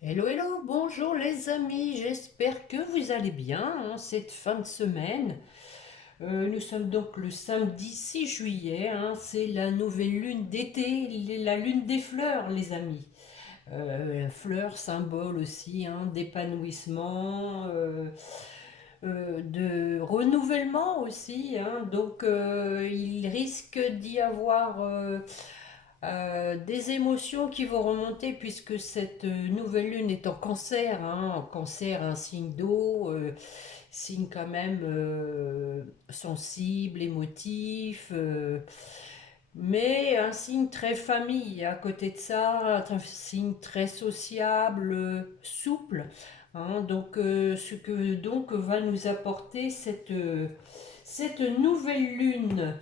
Hello, hello, bonjour les amis, j'espère que vous allez bien en cette fin de semaine. Nous sommes donc le samedi 6 juillet, c'est la nouvelle lune d'été, la lune des fleurs les amis. Fleurs, symbole aussi d'épanouissement, de renouvellement aussi, donc il risque d'y avoir des émotions qui vont remonter puisque cette nouvelle lune est en cancer, en cancer, un signe d'eau, signe quand même sensible, émotif, mais un signe très famille. À côté de ça, un signe très sociable, souple. Donc, ce que donc va nous apporter cette nouvelle lune.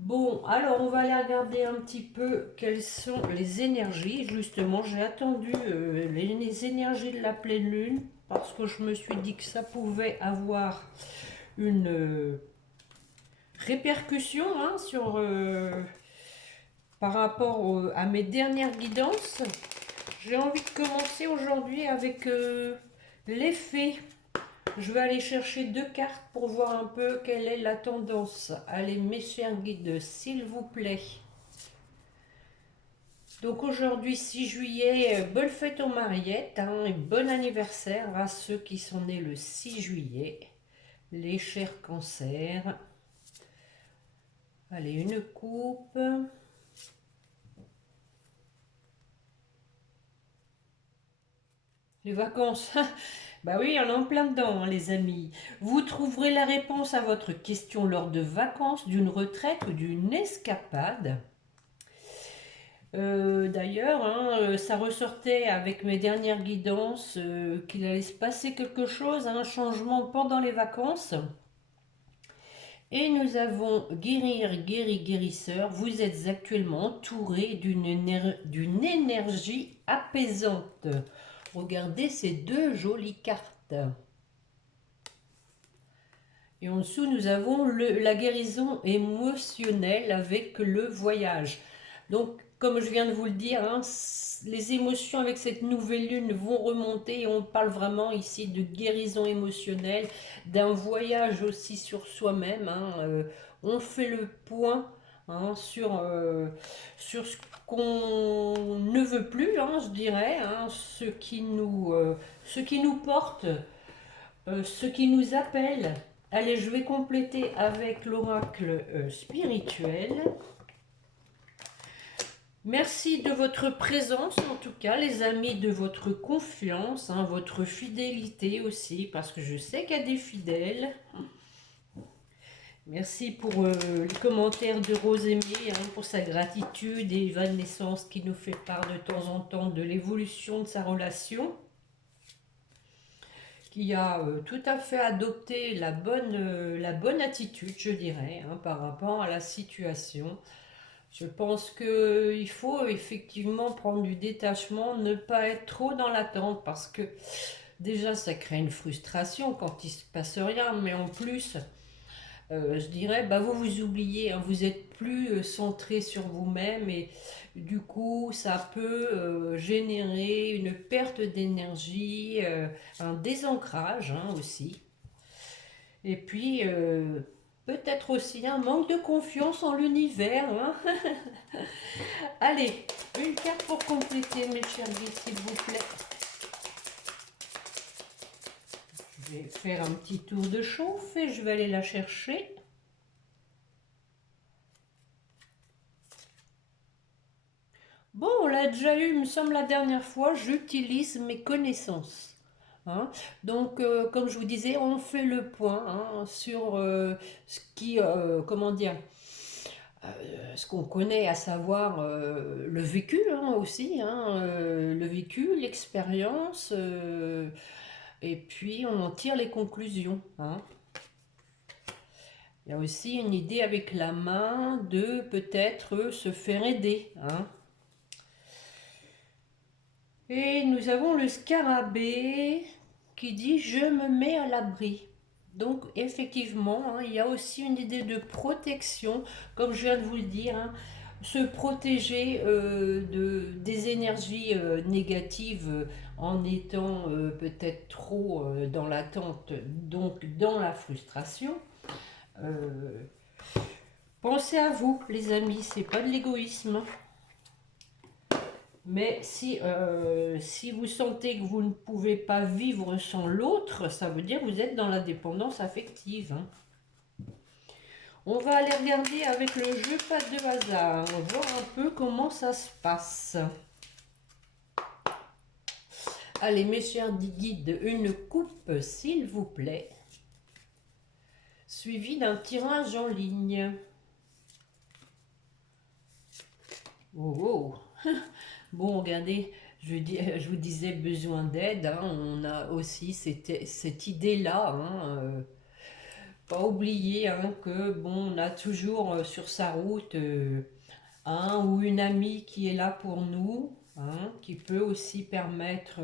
Bon, alors on va aller regarder un petit peu quelles sont les énergies. Justement, j'ai attendu les énergies de la pleine lune parce que je me suis dit que ça pouvait avoir une répercussion par rapport à mes dernières guidances. J'ai envie de commencer aujourd'hui avec l'effet. Je vais aller chercher deux cartes pour voir un peu quelle est la tendance. Allez, mes chers guides, s'il vous plaît. Donc aujourd'hui 6 juillet, bonne fête aux Mariettes, et bon anniversaire à ceux qui sont nés le 6 juillet, les chers cancers. Allez, une coupe. Les vacances, bah oui, on est en plein dedans, les amis. Vous trouverez la réponse à votre question lors de vacances, d'une retraite ou d'une escapade. D'ailleurs, ça ressortait avec mes dernières guidances qu'il allait se passer quelque chose, un changement pendant les vacances. Et nous avons guérir, guéri, guérisseur. Vous êtes actuellement entouré d'une énergie apaisante. Regardez ces deux jolies cartes. Et en dessous, nous avons la guérison émotionnelle avec le voyage. Donc, comme je viens de vous le dire, les émotions avec cette nouvelle lune vont remonter et on parle vraiment ici de guérison émotionnelle, d'un voyage aussi sur soi-même. On fait le point sur ce qu'on ne veut plus, je dirais, ce qui nous porte, ce qui nous appelle. Allez, je vais compléter avec l'oracle spirituel. Merci de votre présence, en tout cas, les amis, de votre confiance, votre fidélité aussi, parce que je sais qu'il y a des fidèles. Merci pour les commentaires de Rosémie, pour sa gratitude et Naissance qui nous fait part de temps en temps de l'évolution de sa relation, qui a tout à fait adopté la bonne attitude, je dirais, par rapport à la situation. Je pense qu'il faut effectivement prendre du détachement, ne pas être trop dans l'attente parce que déjà ça crée une frustration quand il se passe rien, mais en plus, je dirais, bah, vous vous oubliez, vous êtes plus centré sur vous-même et du coup ça peut générer une perte d'énergie, un désancrage aussi. Et puis peut-être aussi un manque de confiance en l'univers. Allez, une carte pour compléter, mes chers guides, s'il vous plaît. Je vais faire un petit tour de chauffe et je vais aller la chercher. Bon, on l'a déjà eu, il me semble, la dernière fois. J'utilise mes connaissances. Donc, comme je vous disais, on fait le point sur ce qui, comment dire, ce qu'on connaît, à savoir le vécu aussi, le vécu, l'expérience, et puis on en tire les conclusions. Il y a aussi une idée avec la main de peut-être se faire aider. Et nous avons le scarabée qui dit je me mets à l'abri. Donc effectivement, il y a aussi une idée de protection, comme je viens de vous le dire. se protéger des énergies négatives en étant peut-être trop dans l'attente, donc dans la frustration. Euh, Pensez à vous, les amis, c'est pas de l'égoïsme. Mais si vous sentez que vous ne pouvez pas vivre sans l'autre, ça veut dire que vous êtes dans la dépendance affective, hein. On va aller regarder avec le jeu pas de hasard, on va voir un peu comment ça se passe. Allez, mes chers guides, une coupe, s'il vous plaît, suivi d'un tirage en ligne. Oh, oh. Bon, regardez, je vous disais besoin d'aide, hein, on a aussi cette idée-là, hein, pas oublier hein, que bon, on a toujours sur sa route un ou une amie qui est là pour nous, hein, qui peut aussi permettre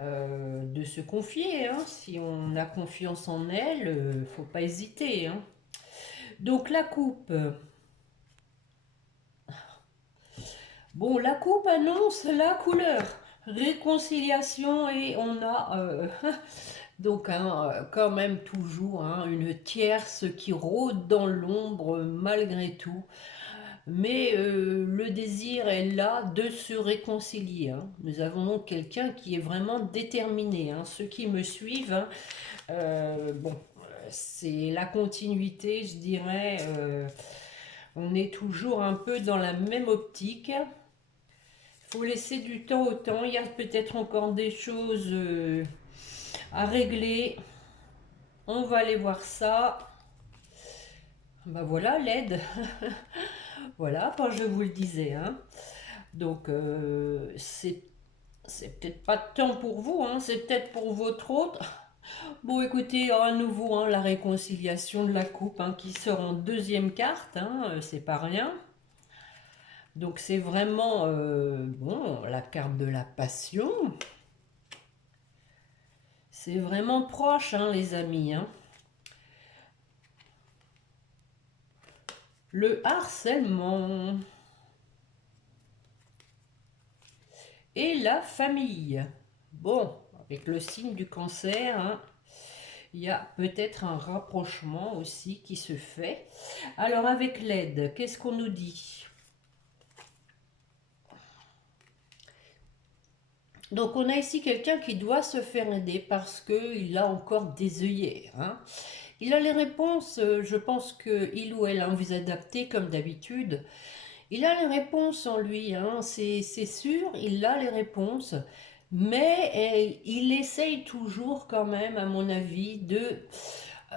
de se confier, hein, si on a confiance en elle, faut pas hésiter, hein. Donc la coupe. Bon, la coupe annonce la couleur. Réconciliation et on a donc hein, quand même toujours hein, une tierce qui rôde dans l'ombre malgré tout. Mais le désir est là de se réconcilier, hein. Nous avons donc quelqu'un qui est vraiment déterminé, hein. Ceux qui me suivent, hein, bon, c'est la continuité, je dirais. On est toujours un peu dans la même optique. Il faut laisser du temps au temps. Il y a peut-être encore des choses à régler. On va aller voir ça. Ben voilà l'aide. Voilà, quand je vous le disais, hein. Donc c'est peut-être pas de temps pour vous, hein, c'est peut-être pour votre autre. Bon, écoutez, à nouveau, hein, la réconciliation de la coupe hein, qui sort en deuxième carte, hein, c'est pas rien. Donc c'est vraiment bon, la carte de la passion. C'est vraiment proche, hein, les amis, hein. Le harcèlement et la famille. Bon, avec le signe du cancer, hein, il y a peut-être un rapprochement aussi qui se fait. Alors avec l'aide, qu'est-ce qu'on nous dit? Donc on a ici quelqu'un qui doit se faire aider parce qu'il a encore des œillères, hein. Il a les réponses, je pense qu'il ou elle hein, vous adaptez comme d'habitude. Il a les réponses en lui, hein, c'est sûr, il a les réponses. Mais il essaye toujours quand même, à mon avis, de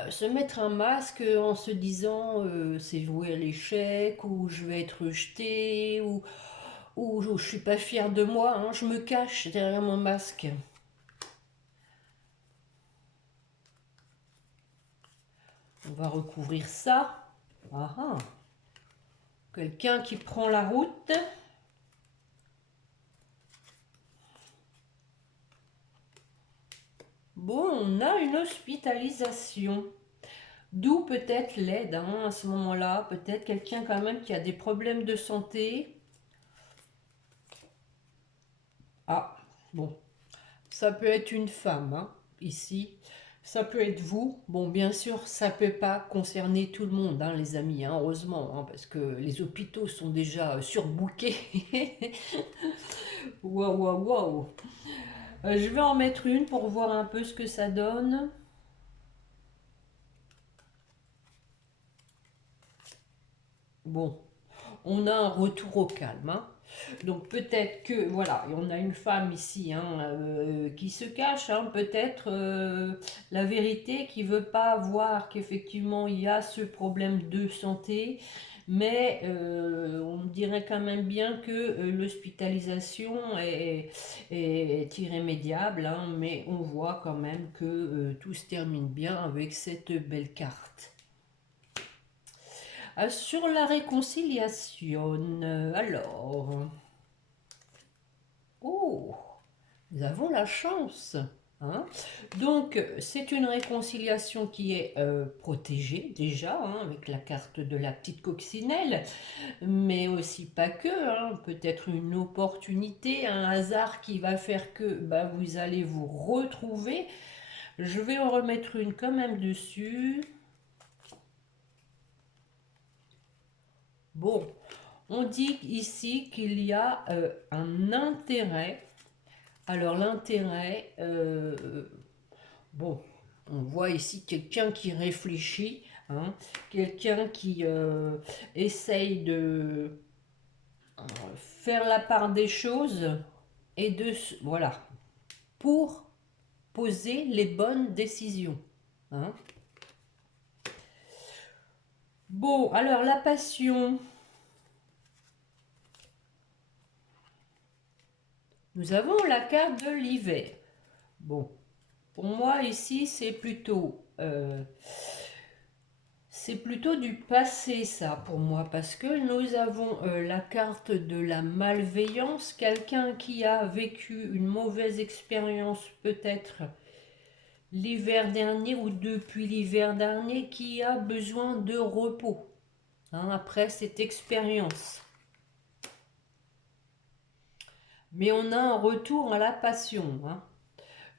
se mettre un masque en se disant c'est voué à l'échec, ou je vais être rejeté, ou je suis pas fier de moi, hein, je me cache derrière mon masque. On va recouvrir ça. Ah ah. Quelqu'un qui prend la route. Bon, on a une hospitalisation. D'où peut-être l'aide hein, à ce moment-là. Peut-être quelqu'un quand même qui a des problèmes de santé. Ah, bon. Ça peut être une femme, hein, ici. Ça peut être vous. Bon, bien sûr, ça ne peut pas concerner tout le monde, hein, les amis, hein, heureusement, hein, parce que les hôpitaux sont déjà surbookés. Waouh, waouh, waouh. Je vais en mettre une pour voir un peu ce que ça donne. Bon, on a un retour au calme, hein. Donc peut-être que, voilà, et on a une femme ici hein, qui se cache, hein, peut-être la vérité, qui veut pas voir qu'effectivement il y a ce problème de santé, mais on dirait quand même bien que l'hospitalisation est irrémédiable, hein, mais on voit quand même que tout se termine bien avec cette belle carte. Sur la réconciliation, alors, oh, nous avons la chance. hein. Donc, c'est une réconciliation qui est protégée déjà, hein, avec la carte de la petite coccinelle, mais aussi pas que, hein, peut-être une opportunité, un hasard qui va faire que bah, vous allez vous retrouver. Je vais en remettre une quand même dessus. Bon, on dit ici qu'il y a un intérêt. Alors l'intérêt, bon, on voit ici quelqu'un qui réfléchit, hein, quelqu'un qui essaye de faire la part des choses et voilà, pour poser les bonnes décisions, hein. Bon, alors la passion, nous avons la carte de l'hiver. Bon, pour moi ici c'est plutôt du passé ça pour moi, parce que nous avons la carte de la malveillance, quelqu'un qui a vécu une mauvaise expérience peut-être l'hiver dernier ou depuis l'hiver dernier, qui a besoin de repos, hein, après cette expérience. Mais on a un retour à la passion, hein.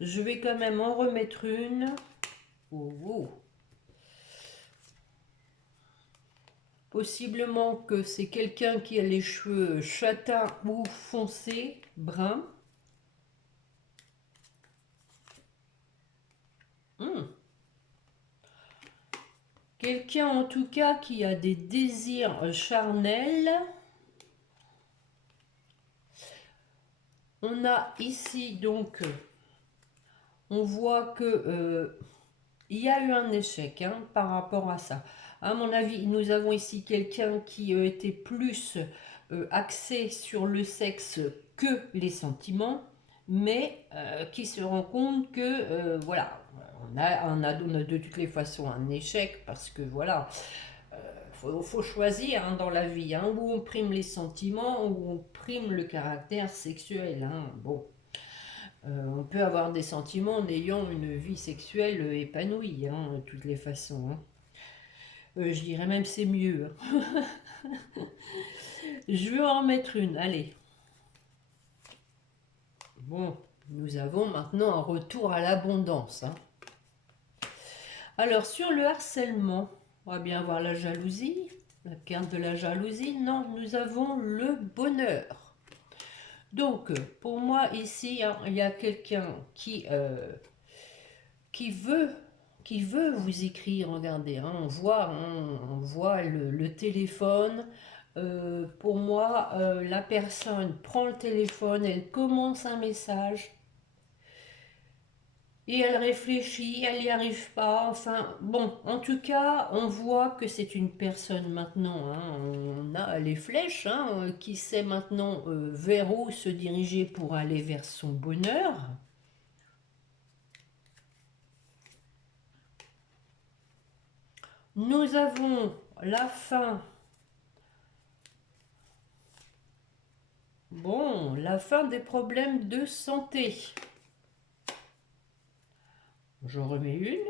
Je vais quand même en remettre une. Oh, oh. Possiblement que c'est quelqu'un qui a les cheveux châtains ou foncés, bruns. Hmm. Quelqu'un en tout cas qui a des désirs charnels. On a ici donc, on voit que il y a eu un échec, hein, par rapport à ça. À mon avis, nous avons ici quelqu'un qui était plus axé sur le sexe que les sentiments, mais qui se rend compte que, voilà, on a de toutes les façons un échec, parce que voilà, faut choisir, hein, dans la vie, hein, où on prime les sentiments, où on prime le caractère sexuel, hein. Bon, on peut avoir des sentiments en ayant une vie sexuelle épanouie, hein, de toutes les façons, hein. Je dirais même c'est mieux, hein. Je vais en remettre une, allez. Bon, nous avons maintenant un retour à l'abondance, hein. Alors, sur le harcèlement, on va bien voir la jalousie, la carte de la jalousie. Non, nous avons le bonheur. Donc, pour moi, ici, hein, il y a quelqu'un qui veut, qui veut vous écrire. Regardez, hein, on voit le téléphone. Pour moi, la personne prend le téléphone, elle commence un message et elle réfléchit, elle n'y arrive pas. Enfin, bon, en tout cas, on voit que c'est une personne maintenant, hein. On a les flèches, hein, qui sait maintenant vers où se diriger pour aller vers son bonheur. Nous avons la fin. Bon, la fin des problèmes de santé. J'en remets une.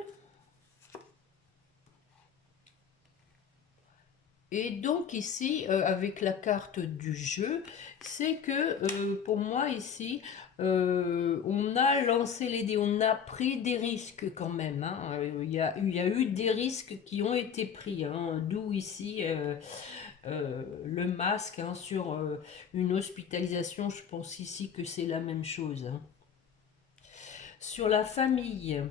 Et donc ici, avec la carte du jeu, c'est que pour moi ici, on a lancé les dés, on a pris des risques quand même, hein. Il y a eu des risques qui ont été pris, hein, d'où ici le masque, hein, sur une hospitalisation. Je pense ici que c'est la même chose, hein. Sur la famille,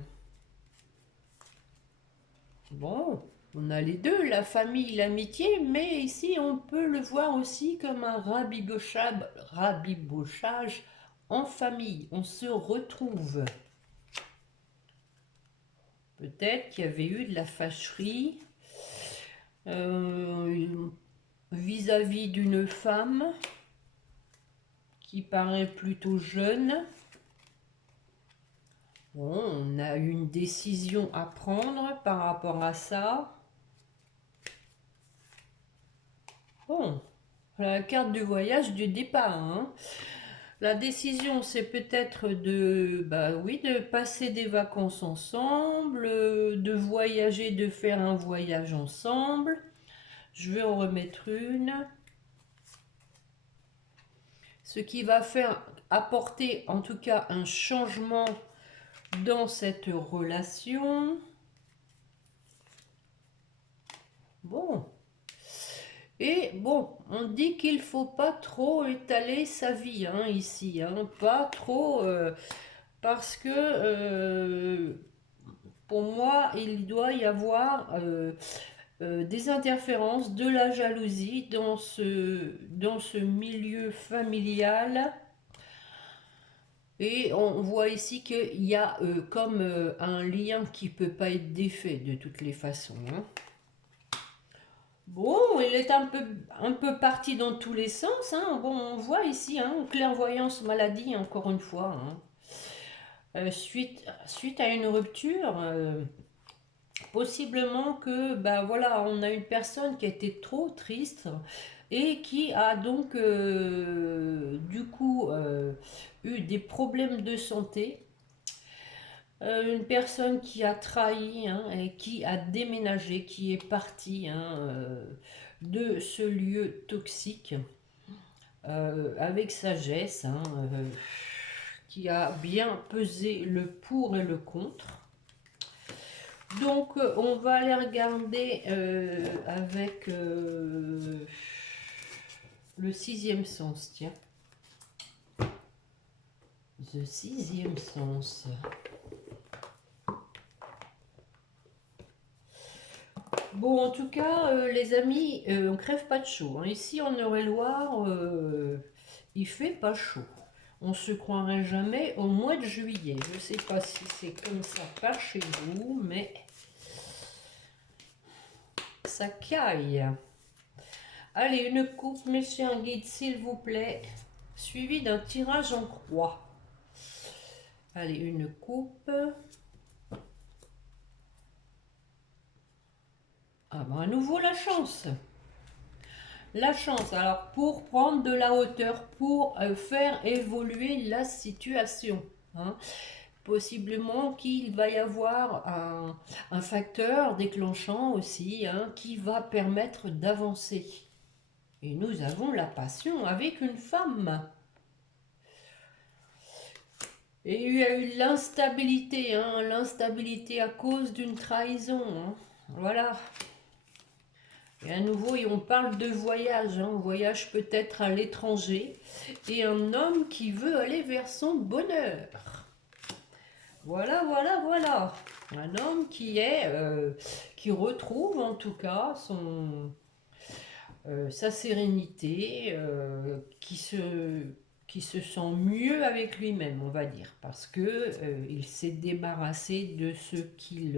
bon, on a les deux, la famille, l'amitié, mais ici on peut le voir aussi comme un rabibochage en famille. On se retrouve. Peut-être qu'il y avait eu de la fâcherie vis-à-vis d'une femme qui paraît plutôt jeune. Bon, on a une décision à prendre par rapport à ça. Bon, la carte du voyage du départ, hein. La décision, c'est peut-être de, bah oui, de passer des vacances ensemble, de voyager, de faire un voyage ensemble. Je vais en remettre une. Ce qui va faire apporter en tout cas un changement dans cette relation. Bon. Et bon, on dit qu'il ne faut pas trop étaler sa vie hein, ici, hein, pas trop, parce que pour moi, il doit y avoir des interférences, de la jalousie dans ce milieu familial. Et on voit ici qu'il y a comme un lien qui ne peut pas être défait de toutes les façons. Hein. Bon, il est un peu parti dans tous les sens. Hein. Bon, on voit ici, hein, clairvoyance maladie, encore une fois. Hein. Suite à une rupture, possiblement que, bah voilà, on a une personne qui a été trop triste et qui a donc, du coup, eu des problèmes de santé. Une personne qui a trahi hein, et qui a déménagé, qui est partie hein, de ce lieu toxique avec sagesse, hein, qui a bien pesé le pour et le contre. Donc on va aller regarder avec le sixième sens, tiens. Le sixième sens. Bon, en tout cas, les amis, on crève pas de chaud. Hein. Ici, en Eure-et-Loire, il fait pas chaud. On se croirait jamais au mois de juillet. Je sais pas si c'est comme ça par chez vous, mais ça caille. Allez, une coupe, monsieur un guide, s'il vous plaît, suivi d'un tirage en croix. Allez, une coupe. Ah ben, à nouveau la chance. La chance, alors pour prendre de la hauteur, pour faire évoluer la situation. Hein. Possiblement qu'il va y avoir un facteur déclenchant aussi hein, qui va permettre d'avancer. Et nous avons la passion avec une femme. Et il y a eu l'instabilité, hein, l'instabilité à cause d'une trahison. Hein. Voilà. Et à nouveau, on parle de voyage, hein, voyage peut-être à l'étranger, et un homme qui veut aller vers son bonheur. Voilà, voilà, voilà. Un homme qui retrouve en tout cas sa sérénité, qui se sent mieux avec lui-même, on va dire, parce que il s'est débarrassé de ce qui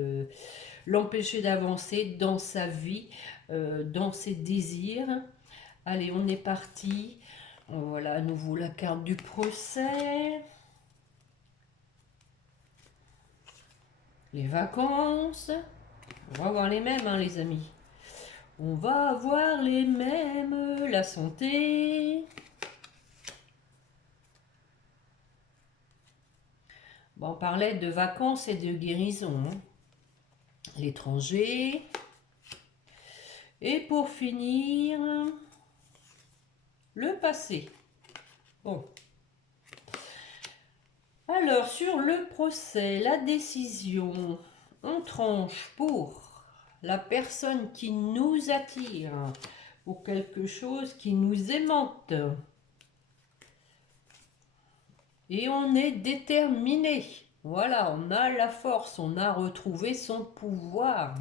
l'empêchait d'avancer dans sa vie, dans ses désirs. Allez, on est parti. Voilà à nouveau la carte du procès. Les vacances. On va avoir les mêmes, hein, les amis. On va avoir les mêmes. La santé. Bon, on parlait de vacances et de guérison. Hein. L'étranger. Et pour finir, le passé. Bon. Alors, sur le procès, la décision, on tranche pour la personne qui nous attire, pour quelque chose qui nous aimante. Et on est déterminé. Voilà, on a la force, on a retrouvé son pouvoir.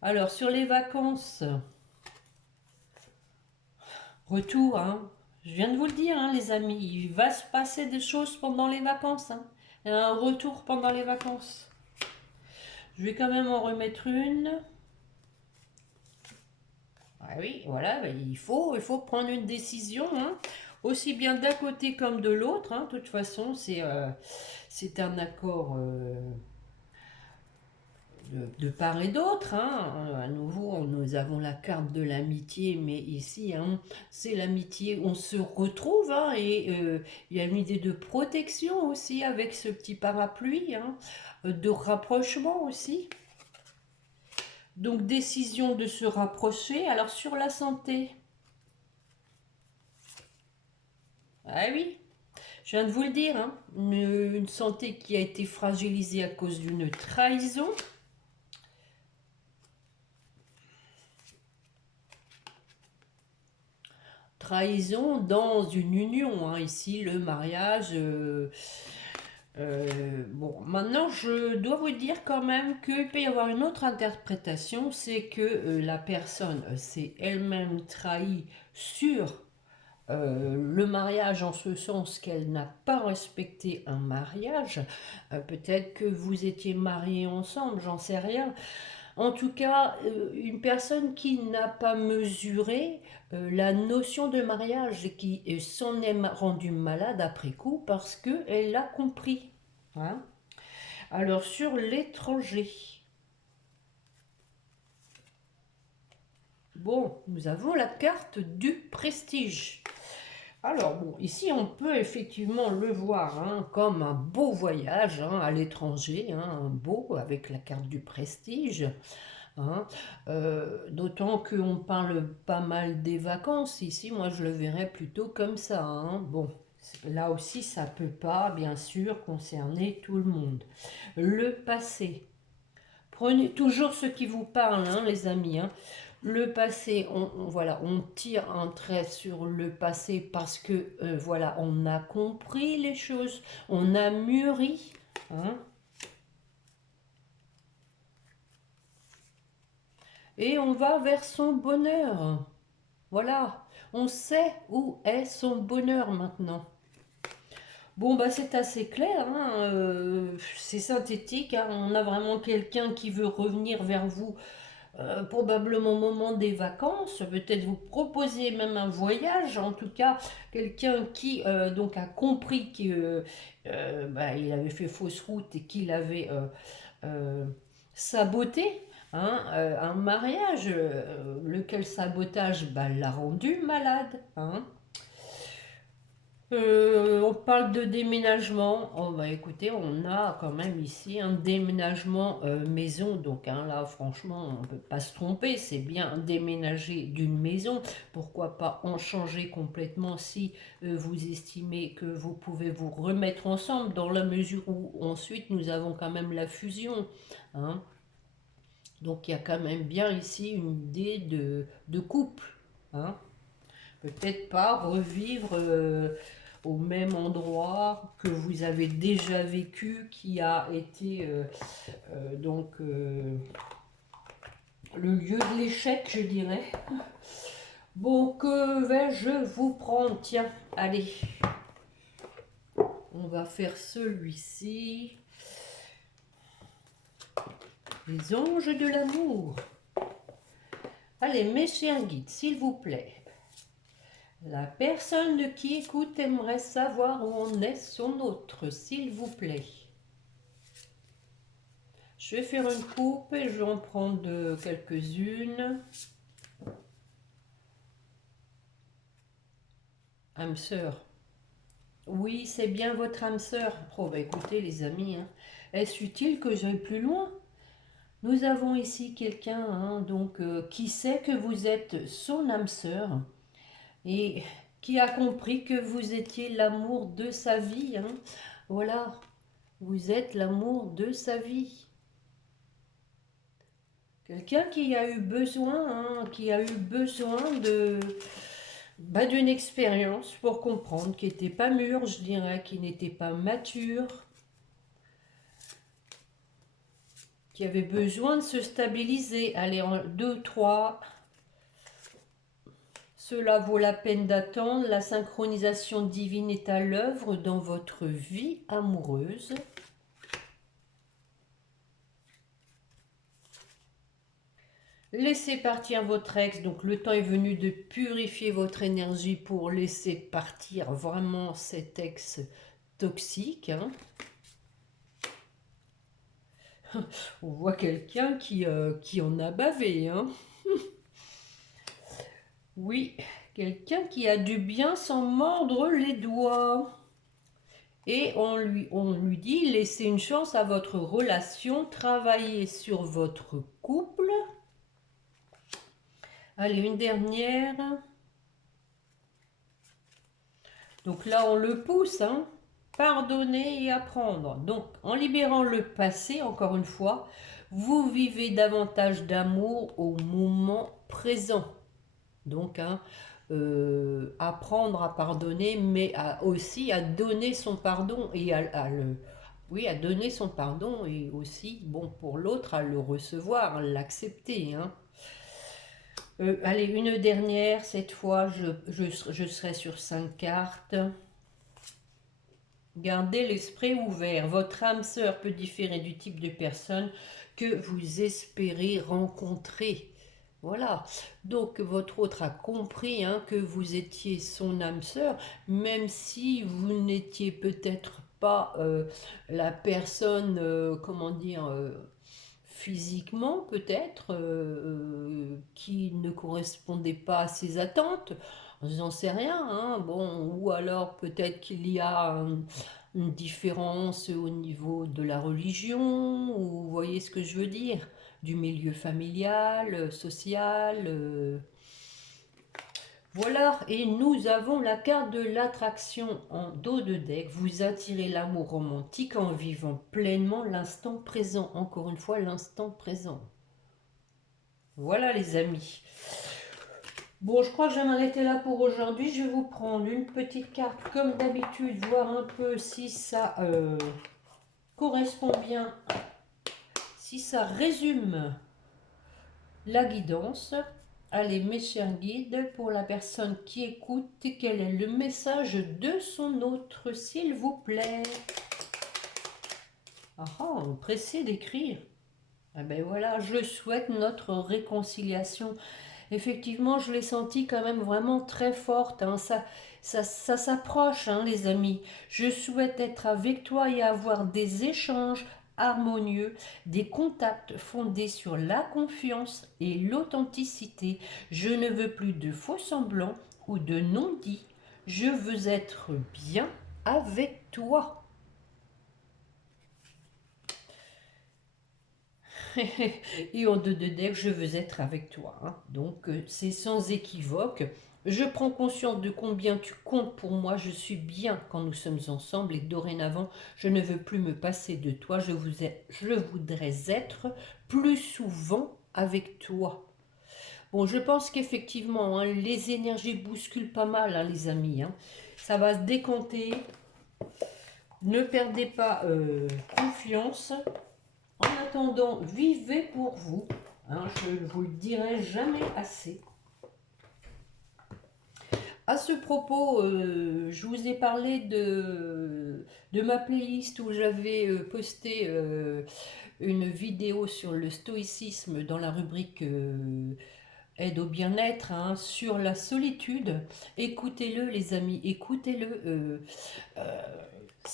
Alors, sur les vacances, retour, hein. Je viens de vous le dire, hein, les amis, il va se passer des choses pendant les vacances. Hein. Un retour pendant les vacances. Je vais quand même en remettre une. Ah oui, voilà, il faut prendre une décision, hein, aussi bien d'un côté comme de l'autre. Hein. De toute façon, c'est un accord de part et d'autre, hein. À nouveau, nous avons la carte de l'amitié, mais ici, hein, c'est l'amitié, on se retrouve, hein, et il y a une idée de protection aussi avec ce petit parapluie, hein, de rapprochement aussi. Donc, décision de se rapprocher. Alors, sur la santé, ah oui, je viens de vous le dire, hein, une santé qui a été fragilisée à cause d'une trahison. Trahison dans une union, hein, ici le mariage. Bon, maintenant je dois vous dire quand même qu'il peut y avoir une autre interprétation, c'est que la personne s'est elle-même trahie sur le mariage en ce sens qu'elle n'a pas respecté un mariage. Peut-être que vous étiez mariés ensemble, j'en sais rien. En tout cas, une personne qui n'a pas mesuré la notion de mariage et qui s'en est rendue malade après coup parce qu'elle l'a compris. Hein. Alors, sur l'étranger, bon, nous avons la carte du prestige. Alors, bon, ici, on peut effectivement le voir, hein, comme un beau voyage, hein, à l'étranger, hein, un beau, avec la carte du prestige. Hein. D'autant qu'on parle pas mal des vacances ici, moi je le verrais plutôt comme ça. Hein. Bon, là aussi ça peut pas bien sûr concerner tout le monde. Le passé. Prenez toujours ce qui vous parle, hein, les amis. Hein. Le passé, voilà, on tire un trait sur le passé parce que voilà, on a compris les choses, on a mûri. Hein. Et on va vers son bonheur. Voilà, on sait où est son bonheur maintenant. Bon, bah c'est assez clair, hein, c'est synthétique, hein, on a vraiment quelqu'un qui veut revenir vers vous, probablement au moment des vacances, peut-être vous proposer même un voyage, en tout cas quelqu'un qui donc a compris qu'il bah, il avait fait fausse route et qu'il avait euh, saboté, hein, un mariage, lequel sabotage bah, l'a rendu malade. Hein. On parle de déménagement. Oh bah écoutez, on a quand même ici un déménagement maison. Donc hein, là, franchement, on ne peut pas se tromper. C'est bien déménager d'une maison. Pourquoi pas en changer complètement si vous estimez que vous pouvez vous remettre ensemble dans la mesure où ensuite nous avons quand même la fusion. Hein. Donc il y a quand même bien ici une idée de couple. Hein. Peut-être pas revivre au même endroit que vous avez déjà vécu, qui a été donc le lieu de l'échec, je dirais. Bon, que vais-je vous prendre? Tiens, allez, on va faire celui-ci. Les anges de l'amour. Allez, mes chers guides, s'il vous plaît. La personne qui écoute aimerait savoir où en est son autre, s'il vous plaît. Je vais faire une coupe et je vais en prendre quelques-unes. Âme sœur. Oui, c'est bien votre âme sœur. Oh, bah écoutez, les amis, hein, est-ce utile que j'aille plus loin? Nous avons ici quelqu'un, hein, donc, qui sait que vous êtes son âme sœur et qui a compris que vous étiez l'amour de sa vie. Hein. Voilà, vous êtes l'amour de sa vie. Quelqu'un qui a eu besoin, hein, qui a eu besoin de bah, d'une expérience pour comprendre, qui n'était pas mûr, je dirais, qui n'était pas mature, qui avait besoin de se stabiliser. Allez, en 2, 3. Cela vaut la peine d'attendre. La synchronisation divine est à l'œuvre dans votre vie amoureuse. Laissez partir votre ex, donc le temps est venu de purifier votre énergie pour laisser partir vraiment cet ex toxique. Hein. On voit quelqu'un qui en a bavé, hein. Oui, quelqu'un qui a dû bien s'en mordre les doigts. Et on lui dit, laissez une chance à votre relation, travaillez sur votre couple. Allez, une dernière. Donc là, on le pousse, hein. Pardonner et apprendre. Donc, en libérant le passé, encore une fois, vous vivez davantage d'amour au moment présent. Donc, hein, apprendre à pardonner, mais aussi à donner son pardon et oui, à donner son pardon et aussi, bon, pour l'autre, à le recevoir, à l'accepter, hein. Allez, une dernière, cette fois, je serai sur 5 cartes. Gardez l'esprit ouvert. Votre âme sœur peut différer du type de personne que vous espérez rencontrer. Voilà. Donc votre autre a compris, hein, que vous étiez son âme sœur, même si vous n'étiez peut-être pas la personne, comment dire, physiquement peut-être, qui ne correspondait pas à ses attentes. J'en sais rien, hein. Bon, ou alors peut-être qu'il y a une différence au niveau de la religion, ou vous voyez ce que je veux dire, du milieu familial, social. Voilà, et nous avons la carte de l'attraction en dos de deck. Vous attirez l'amour romantique en vivant pleinement l'instant présent. Encore une fois, l'instant présent. Voilà les amis. Bon, je crois que je vais m'arrêter là pour aujourd'hui. Je vais vous prendre une petite carte comme d'habitude, voir un peu si ça correspond bien, si ça résume la guidance. Allez, mes chers guides, pour la personne qui écoute, quel est le message de son autre, s'il vous plaît? Ah ah, pressé d'écrire. Ah ben voilà, je souhaite notre réconciliation. Effectivement, je l'ai senti quand même vraiment très forte, hein. Ça s'approche, hein, les amis. Je souhaite être avec toi et avoir des échanges harmonieux, des contacts fondés sur la confiance et l'authenticité. Je ne veux plus de faux semblants ou de non-dits. Je veux être bien avec toi. Et en deux de deck, je veux être avec toi, hein. Donc, c'est sans équivoque. Je prends conscience de combien tu comptes pour moi. Je suis bien quand nous sommes ensemble et dorénavant, je ne veux plus me passer de toi. Je voudrais être plus souvent avec toi. Bon, je pense qu'effectivement, hein, les énergies bousculent pas mal, hein, les amis, hein. Ça va se décanter. Ne perdez pas confiance. En attendant, vivez pour vous, hein, je ne vous le dirai jamais assez. À ce propos, je vous ai parlé de ma playlist où j'avais posté une vidéo sur le stoïcisme dans la rubrique aide au bien-être, hein, sur la solitude. Écoutez-le les amis, écoutez-le.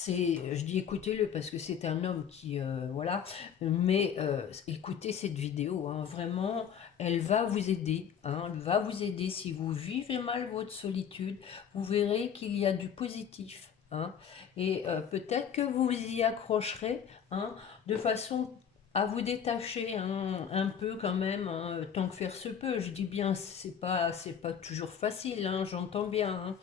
Je dis écoutez-le parce que c'est un homme qui, voilà, mais écoutez cette vidéo, hein, vraiment, elle va vous aider, hein, elle va vous aider si vous vivez mal votre solitude, vous verrez qu'il y a du positif, hein, et peut-être que vous y accrocherez, hein, de façon à vous détacher, hein, un peu quand même, hein, tant que faire se peut. Je dis bien, c'est pas toujours facile, hein, j'entends bien, hein.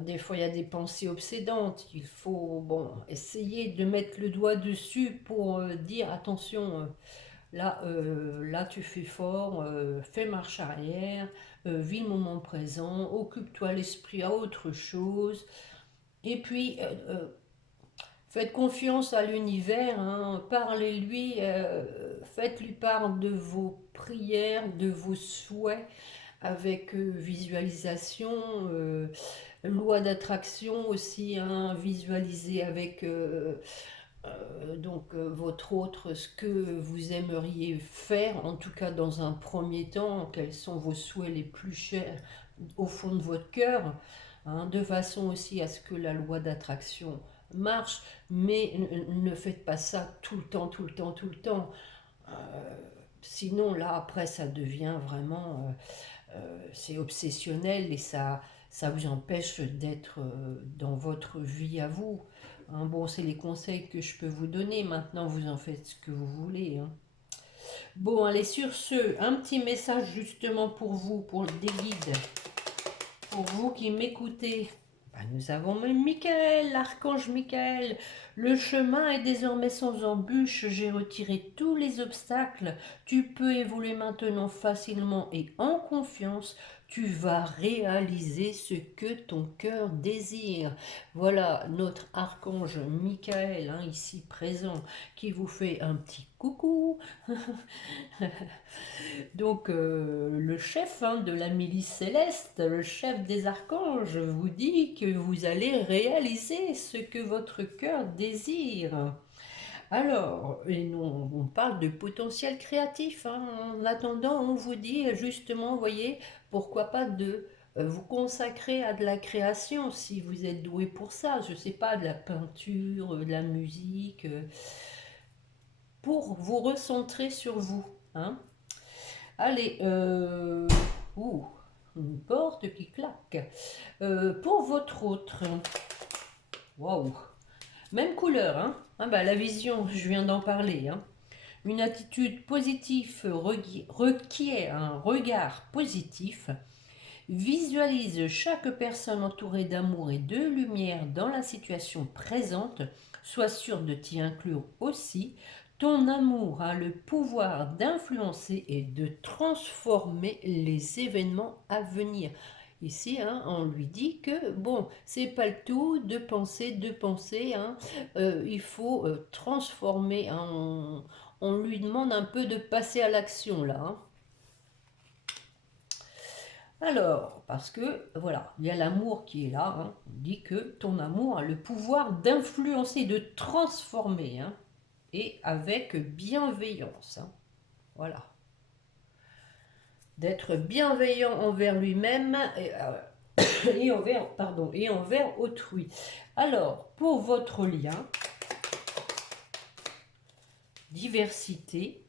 Des fois, il y a des pensées obsédantes. Il faut, bon, essayer de mettre le doigt dessus pour dire attention, là tu fais fort, fais marche arrière, vis le moment présent, occupe-toi l'esprit à autre chose. Et puis, faites confiance à l'univers, hein, parlez-lui, faites-lui part de vos prières, de vos souhaits avec visualisation, loi d'attraction aussi, hein, visualiser avec votre autre ce que vous aimeriez faire, en tout cas dans un premier temps, quels sont vos souhaits les plus chers au fond de votre cœur. hein, de façon aussi à ce que la loi d'attraction marche, mais ne faites pas ça tout le temps, tout le temps, tout le temps. Euh, Sinon, là, après, ça devient vraiment, c'est obsessionnel et ça vous empêche d'être dans votre vie à vous. Hein, bon, c'est les conseils que je peux vous donner. Maintenant, vous en faites ce que vous voulez. Hein. Bon, allez, sur ce, un petit message justement pour vous, pour des guides, pour vous qui m'écoutez. Bah, nous avons même Michael, l'archange Michael. Le chemin est désormais sans embûche. J'ai retiré tous les obstacles. Tu peux évoluer maintenant facilement et en confiance. Tu vas réaliser ce que ton cœur désire. Voilà notre archange Michael, hein, ici présent, qui vous fait un petit coucou. Donc le chef, hein, de la milice céleste, le chef des archanges, vous dit que vous allez réaliser ce que votre cœur désire. Alors, et nous, on parle de potentiel créatif. Hein. En attendant, on vous dit justement, voyez, pourquoi pas de vous consacrer à de la création si vous êtes doué pour ça. Je ne sais pas, de la peinture, de la musique, pour vous recentrer sur vous. Hein. Allez, ouh, une porte qui claque. Pour votre autre, waouh, même couleur, hein. Ah bah, la vision, je viens d'en parler, hein. Une attitude positive requiert un regard positif. Visualise chaque personne entourée d'amour et de lumière dans la situation présente. Sois sûr de t'y inclure aussi. Ton amour a le pouvoir d'influencer et de transformer les événements à venir. Ici, hein, on lui dit que bon, c'est pas le tout de penser, hein, il faut transformer. Hein, on lui demande un peu de passer à l'action là. Hein. Alors, parce que, voilà, il y a l'amour qui est là. Hein. On dit que ton amour a le pouvoir d'influencer, de transformer, hein, et avec bienveillance. Hein. Voilà. D'être bienveillant envers lui-même et envers, pardon, et envers autrui. Alors, pour votre lien, diversité.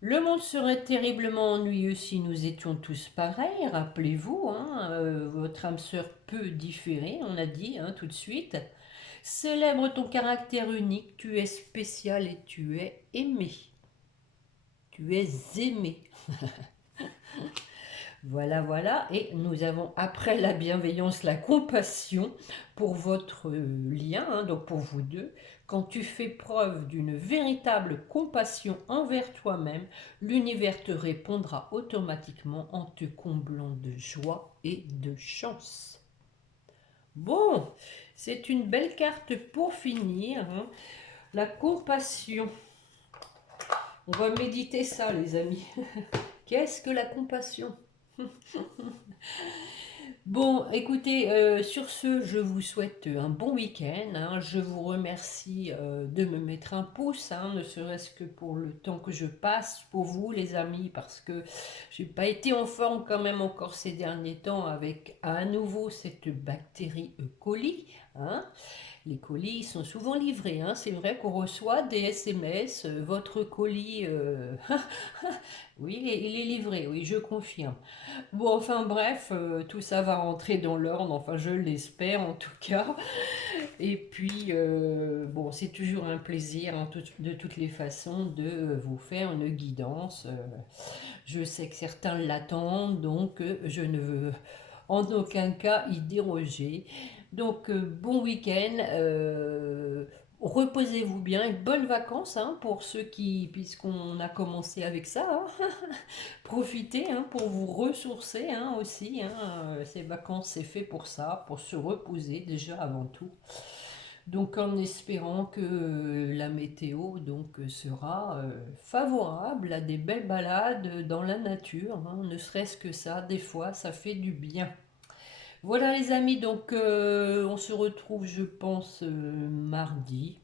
Le monde serait terriblement ennuyeux si nous étions tous pareils, rappelez-vous, hein, votre âme sœur peut différer, on a dit, hein, tout de suite. Célèbre ton caractère unique, tu es spécial et tu es aimé. Tu es aimé. Voilà, voilà. Et nous avons, après la bienveillance, la compassion pour votre lien, hein, donc pour vous deux. Quand tu fais preuve d'une véritable compassion envers toi-même, l'univers te répondra automatiquement en te comblant de joie et de chance. Bon, c'est une belle carte pour finir. Hein. La compassion. On va méditer ça, les amis. Qu'est-ce que la compassion? Bon, écoutez, sur ce, je vous souhaite un bon week-end. Hein. Je vous remercie de me mettre un pouce, hein, ne serait-ce que pour le temps que je passe pour vous, les amis, parce que j'ai pas été en forme quand même encore ces derniers temps avec à nouveau cette bactérie E. coli. Hein. Les colis sont souvent livrés. Hein. C'est vrai qu'on reçoit des SMS, votre colis, oui, il est livré, oui, je confirme. Bon, enfin bref, tout ça va rentrer dans l'ordre, enfin je l'espère en tout cas. Et puis, bon, c'est toujours un plaisir hein, de toutes les façons de vous faire une guidance. Je sais que certains l'attendent, donc je ne veux en aucun cas y déroger. Donc, bon week-end. Reposez-vous bien et bonnes vacances hein, pour ceux qui, puisqu'on a commencé avec ça, hein. Profitez hein, pour vous ressourcer hein, aussi. Hein. Ces vacances, c'est fait pour ça, pour se reposer déjà avant tout. Donc en espérant que la météo donc, sera favorable à des belles balades dans la nature, hein, ne serait-ce que ça, des fois ça fait du bien. Voilà les amis, donc on se retrouve je pense mardi.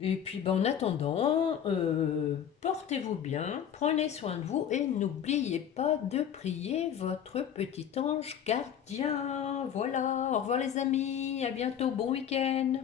Et puis ben, en attendant, portez-vous bien, prenez soin de vous et n'oubliez pas de prier votre petit ange gardien. Voilà, au revoir les amis, à bientôt, bon week-end.